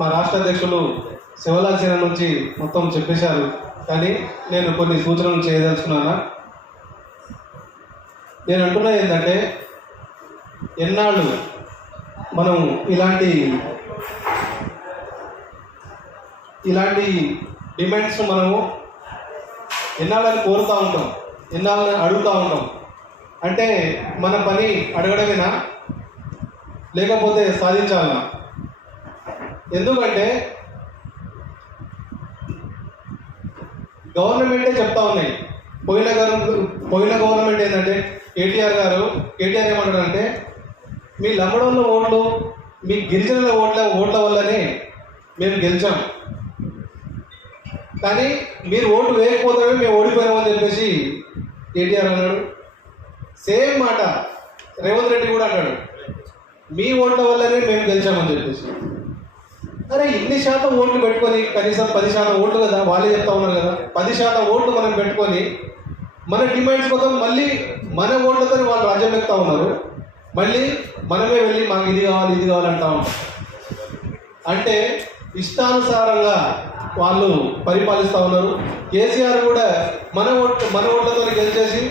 మా రాష్ట్ర అధ్యక్షులు శివలాల్ నుంచి మొత్తం చెప్పేశారు. కానీ నేను కొన్ని సూచనలు చేయదలుచుకున్నాను? నేను అంటున్నా ఏంటంటే ఎన్నాళ్ళు మనం ఇలాంటి ఇలాంటి డిమాండ్స్ మనము ఎన్నాళ్ళని కోరుతూ ఉంటాం ఎన్నాళ్ళని అడుగుతూ ఉంటాం? అంటే మన పని అడగడమేనా? లేకపోతే సాధించాలా ఎందుకంటే గవర్నమెంటే చెప్తా ఉన్నాయి పోయిన గవర్నమెంట్ పోయిన గవర్నమెంట్ ఏంటంటే కేటీఆర్ గారు కేటీఆర్ ఏమంటారంటే మీ లంబడంలో ఓట్లు మీ గిరిజనుల ఓట్ల ఓట్ల వల్లనే మేము గెలిచాం. కానీ మీరు ఓటు వేయకపోతే మేము ఓడిపోయామని చెప్పేసి కేటీఆర్ అన్నాడు. సేమ్ మాట రేవంత్ రెడ్డి కూడా అన్నాడు. మీ ఓట్ల వల్లనే మేము గెలిచామని చెప్పేసి. అరే ఇన్ని శాతం ఓట్లు పెట్టుకొని కనీసం పది శాతం ఓట్లు కదా వాళ్ళే చెప్తా ఉన్నారు కదా. పది శాతం ఓట్లు మనం పెట్టుకొని మన డిమాండ్స్ కోసం మళ్ళీ మన ఓట్లతో వాళ్ళు రాజ్యం ఎక్కుతా ఉన్నారు. మళ్ళీ మనమే వెళ్ళి మాకు ఇది కావాలి ఇది కావాలంటా ఉంటాం అంటే ఇష్టానుసారంగా వాళ్ళు పరిపాలిస్తూ ఉన్నారు. కేసీఆర్ కూడా మన ఓట్ మన ఓట్లతో గెలిచేసి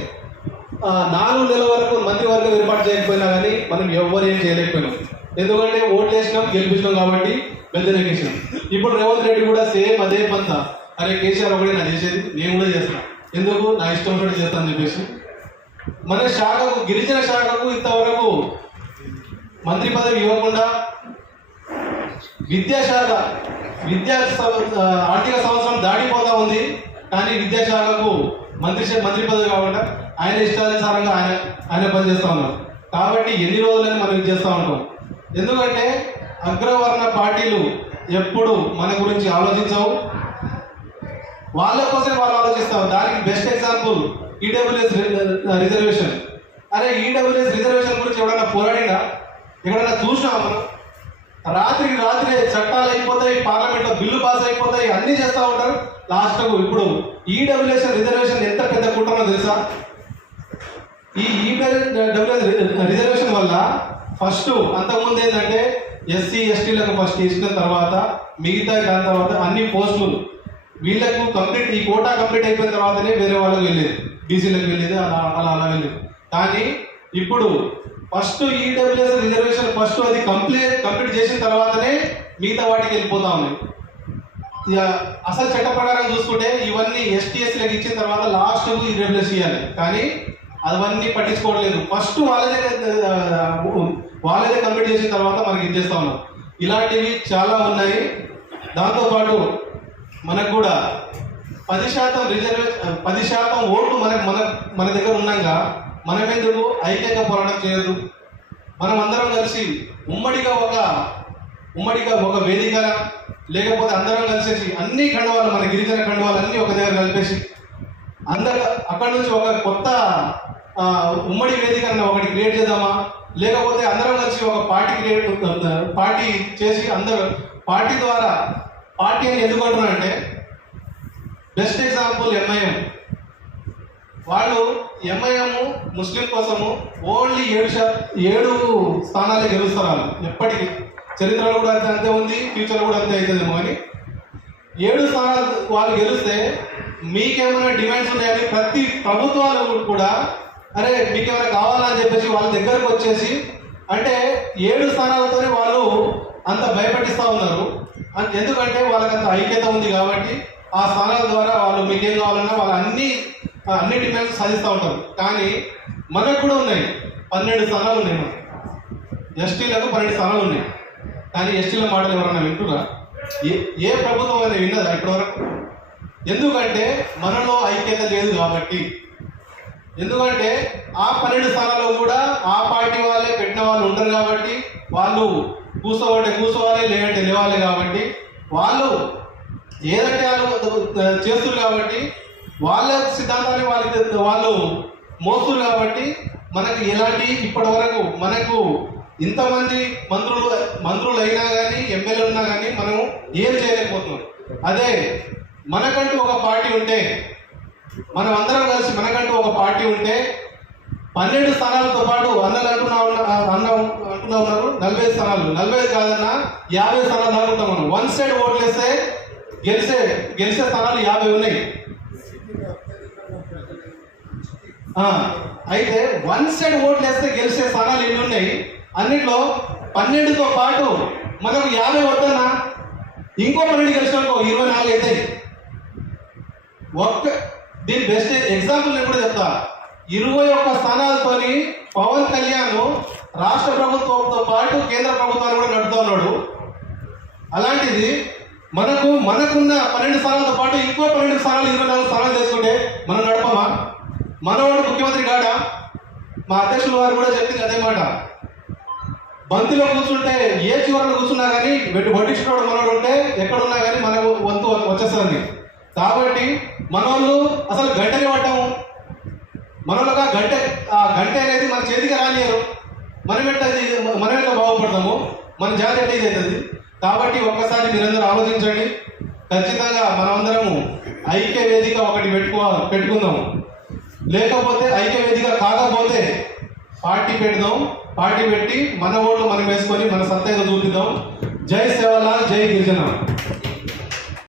నాలుగు నెలల వరకు మంత్రివర్గం ఏర్పాటు చేయకపోయినా కానీ మనం ఎవ్వరు ఏం చేయలేకపోయినాం. ఎందుకంటే ఓట్లు వేసినాం గెలిపించినాం కాబట్టి బెదిరేకేసినాం ఇప్పుడు రేవంత్ రెడ్డి కూడా సేమ్ అదే పంత అరే కేసీఆర్ ఒకటే నా చేసేది నేను కూడా చేస్తాను ఎందుకు? నా ఇష్టం ఉన్నట్టు చేస్తాను చెప్పేసి. మన శాఖకు గిరిజన శాఖకు ఇంతవరకు మంత్రి పదవి ఇవ్వకుండా విద్యాశాఖ విద్యా ఆర్థిక సంవత్సరం దాటిపోతా ఉంది. కానీ విద్యాశాఖకు మంత్రి మంత్రి పదవి కాకుండా ఆయన ఇష్టానుసారంగా ఆయన ఆయన పనిచేస్తూ ఉన్నారు. కాబట్టి ఎన్ని రోజులని మనం ఇది చేస్తూ ఉంటాం. ఎందుకంటే అగ్రవర్ణ పార్టీలు ఎప్పుడు మన గురించి ఆలోచించవు? వాళ్ళ కోసం వాళ్ళు ఆలోచిస్తారు. దానికి బెస్ట్ ఎగ్జాంపుల్ ఈడబ్ల్యూఎస్ రిజర్వేషన్ అరే ఈడబ్ల్యూఎస్ రిజర్వేషన్ గురించి ఎవడన్నా పోరాడినా ఎక్కడన్నా చూసినా మనం? రాత్రి రాత్రి చట్టాలు అయిపోతాయి పార్లమెంట్లో బిల్లు పాస్ అయిపోతాయి అన్నీ చేస్తూ ఉంటారు. లాస్ట్కు ఇప్పుడు ఈడబ్ల్యూఎస్ రిజర్వేషన్ ఎంత పెద్ద కుటుంబం తెలుసా? ఈ ఈడబ్ల్యూఎస్ రిజర్వేషన్ uh, వల్ల ఫస్ట్ అంతకుముందు ఏంటంటే ఎస్సీ ఎస్టీలకు ఫస్ట్ ఇచ్చిన తర్వాత మిగతా దాని తర్వాత అన్ని పోస్టులు వీళ్ళకు కంప్లీట్ ఈ కోటా కంప్లీట్ అయిపోయిన తర్వాతనే వేరే వాళ్ళకి వెళ్ళేది. బీసీలకు వెళ్ళేది అలా అలా అలా వెళ్ళేది. కానీ ఇప్పుడు ఫస్ట్ ఈడబ్ల్యూఎస్ రిజర్వేషన్ ఫస్ట్ అది కంప్లీట్ కంప్లీట్ చేసిన తర్వాతనే మిగతా వాటికి వెళ్ళిపోతా ఉన్నాయి ఇక అసలు చట్ట ప్రకారం చూసుకుంటే ఇవన్నీ ఎస్టీఎస్సీలకు ఇచ్చిన తర్వాత లాస్ట్ ఈడబ్ల్యూఎస్ ఇవ్వాలి. కానీ అవన్నీ పట్టించుకోవట్లేదు. ఫస్ట్ వాళ్ళనే వాళ్ళే వాళ్ళదే కంప్లీట్ చేసిన తర్వాత మనకి ఇచ్చేస్తా ఉన్నాం. ఇలాంటివి చాలా ఉన్నాయి. దాంతోపాటు మనకు కూడా పది శాతం రిజర్వే పది శాతం ఓట్లు మనకు మన మన దగ్గర ఉన్నాక మనం ఎందుకు ఐక్యంగా పోరాటం చేయదు మనం అందరం కలిసి ఉమ్మడిగా ఒక ఉమ్మడిగా ఒక వేదిక లేకపోతే అందరం కలిసేసి అన్ని ఖండవాలు మన గిరిజన ఖండవాలు అన్ని ఒక దగ్గర కలిపేసి అందరు అక్కడ నుంచి ఒక కొత్త ఉమ్మడి వేదిక ఒకటి క్రియేట్ చేద్దామా? లేకపోతే అందరం కలిసి ఒక పార్టీ క్రియేట్ పార్టీ చేసి అందరూ పార్టీ ద్వారా పార్టీ అని ఎందుకు బెస్ట్ ఎగ్జాంపుల్ ఎంఐఎం వాళ్ళు ఎంఐఎం ముస్లిం కోసము ఓన్లీ ఏడు శా ఏడు స్థానాలే గెలుస్తారు వాళ్ళు. ఎప్పటికీ. చరిత్రలో కూడా అంతే అంతే ఉంది ఫ్యూచర్లో కూడా అంతే అవుతుందేమో అని ఏడు స్థానాలు వాళ్ళు గెలిస్తే మీకేమైనా డిమాండ్స్ ఉన్నాయని ప్రతి ప్రభుత్వాలు కూడా అరే మీకు ఏమైనా కావాలని చెప్పేసి వాళ్ళ దగ్గరకు వచ్చేసి అంటే ఏడు స్థానాలతోనే వాళ్ళు అంత భయపెట్టిస్తూ ఉన్నారు. అన్- ఎందుకంటే వాళ్ళకి అంత ఐక్యత ఉంది కాబట్టి ఆ స్థానాల ద్వారా వాళ్ళు మీకేం కావాలన్నా వాళ్ళు అన్ని అన్ని డిమాండ్స్ సాధిస్తూ ఉంటారు. కానీ మనకు కూడా ఉన్నాయి. పన్నెండు స్థానాలు ఉన్నాయి మనకు. ఎస్టీలకు పన్నెండు స్థానాలు ఉన్నాయి. కానీ ఎస్టీల మాటలు ఎవరన్నా వింటురా? ఏ ఏ ప్రభుత్వం అయినా విన్నదా ఇప్పటివరకు? ఎందుకంటే మనలో ఐక్యత లేదు కాబట్టి. ఎందుకంటే ఆ పన్నెండు స్థానాల్లో కూడా ఆ పార్టీ వాళ్ళే పెట్టిన వాళ్ళు ఉండరు కాబట్టి వాళ్ళు కూర్చోబట్టే కూర్చోవాలి లేదంటే లేవాలి కాబట్టి వాళ్ళు ఏదంటే వాళ్ళు చేస్తున్నారు కాబట్టి వాళ్ళ సిద్ధాంతాన్ని వాళ్ళకి వాళ్ళు మోస్తున్నారు కాబట్టి మనకు ఎలాంటి ఇప్పటి వరకు మనకు ఇంతమంది మంత్రులు మంత్రులు అయినా కానీ ఎమ్మెల్యే ఉన్నా కానీ మనం ఏం చేయలేకపోతున్నాం. అదే మనకంటూ ఒక పార్టీ ఉంటే మనం అందరం కలిసి మనకంటూ ఒక పార్టీ ఉంటే పన్నెండు స్థానాలతో పాటు వందలు అంటున్నా ఉన్న- అన్న అంటున్నా ఉన్నారు. నలభై ఐదు స్థానాలు. నలభై ఐదు కాదన్నా యాభై స్థానాలు దాకుంటాం మనం. వన్ సైడ్ ఓట్లు వేస్తే గెలిచే గెలిచే స్థానాలు యాభై ఉన్నాయి. అయితే వన్ సైడ్ ఓట్లు వేస్తే గెలిచే స్థానాలు ఎన్ని ఉన్నాయి? అన్నిట్లో పన్నెండుతో పాటు మనకు యాభై వద్దన్నా ఇంకో పన్నెండు గెలిచినాకో ఇరవై నాలుగు అయితే. ఒక్క దీని బెస్ట్ ఎగ్జాంపుల్ నేను కూడా చెప్తా. ఇరవై ఒక్క స్థానాలతోని పవన్ కళ్యాణ్ రాష్ట్ర ప్రభుత్వంతో పాటు కేంద్ర ప్రభుత్వాన్ని కూడా నడుపుతా ఉన్నాడు. అలాంటిది మనకు మనకున్న పన్నెండు స్థానాలతో పాటు ఇంకో పన్నెండు స్థానాలు ఇరవై నాలుగు స్థానాలు చేసుకుంటే మనం నడపమా? మనవాడు ముఖ్యమంత్రి కాడా? మా అధ్యక్షుల వారు కూడా చెప్పింది అదే మాట. బంతిలో కూర్చుంటే ఏ చివరిలో కూర్చున్నా కానీ వెటు వడ్డించినోడు మనోడు ఉంటే ఎక్కడున్నా కానీ మనకు వంతు వచ్చేస్తుంది కాబట్టి మనోళ్ళు అసలు గంటని పట్టము. మనోళ్ళగా గంట ఆ గంట అనేది మన చేతికి రానియరు. మనం ఎట్లా మనం ఎట్లా బాగుపడతాము. మన జాతి ఎట్లా ఇది అవుతుంది కాబట్టి ఒక్కసారి మీరందరూ ఆలోచించండి. ఖచ్చితంగా మనమందరము ఐక్య వేదిక ఒకటి పెట్టుకోవాలి పెట్టుకుందాము. లేకపోతే ఐక్య వేదిక కాకపోతే పార్టీ పెడదాం. పార్టీ పెట్టి మన ఓట్లు మనం వేసుకొని మన సత్తా చూపిద్దాం. జై సేవలా జై గిరిజన.